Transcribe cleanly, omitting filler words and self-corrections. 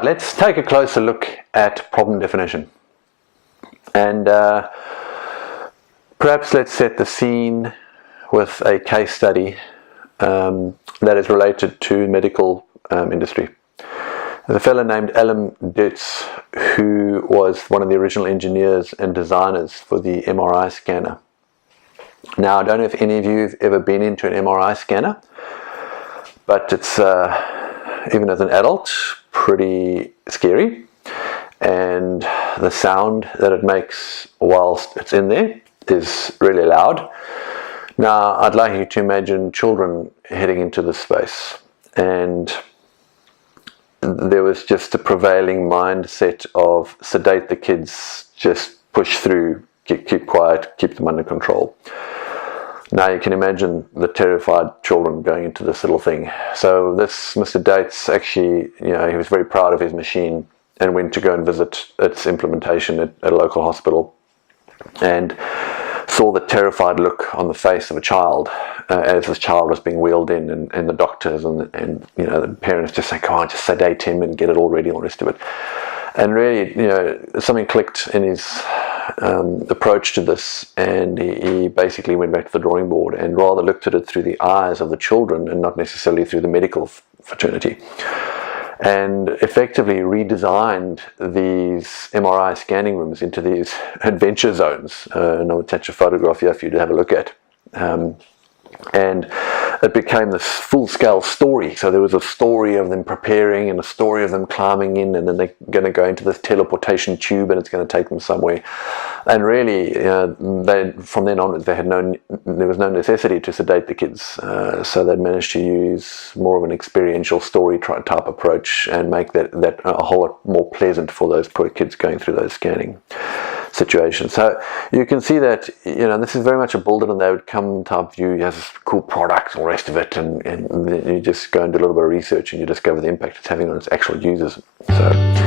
Right, let's take a closer look at problem definition. And perhaps let's set the scene with a case study that is related to medical industry. There's a fellow named Alan Dutz, who was one of the original engineers and designers for the MRI scanner. Now, I don't know if any of you have ever been into an MRI scanner, but it's, even as an adult, pretty scary. And the sound that it makes whilst it's in there is really loud. Now, I'd like you to imagine children heading into this space, and there was just a prevailing mindset of sedate the kids, just push through, keep quiet, keep them under control. Now you can imagine the terrified children going into this little thing. So this Mr. Dates actually, he was very proud of his machine and went to go and visit its implementation at a local hospital, and saw the terrified look on the face of a child as this child was being wheeled in, and the doctors and the parents just saying, come on, just sedate him and get it all ready and all the rest of it. And really, something clicked in his approach to this, and he basically went back to the drawing board and rather looked at it through the eyes of the children and not necessarily through the medical fraternity, and effectively redesigned these MRI scanning rooms into these adventure zones. And I'll attach a photograph here for you to have a look at. And it became this full-scale story. So there was a story of them preparing and a story of them climbing in, and then they're going to go into this teleportation tube and it's going to take them somewhere. And really, from then onwards, there was no necessity to sedate the kids. So they managed to use more of an experiential story type approach and make that a whole lot more pleasant for those poor kids going through those scanning situations. So you can see that this is very much a build it and they would come type view. He has this cool product and all the rest of it, and then you just go and do a little bit of research and you discover the impact it's having on its actual users. So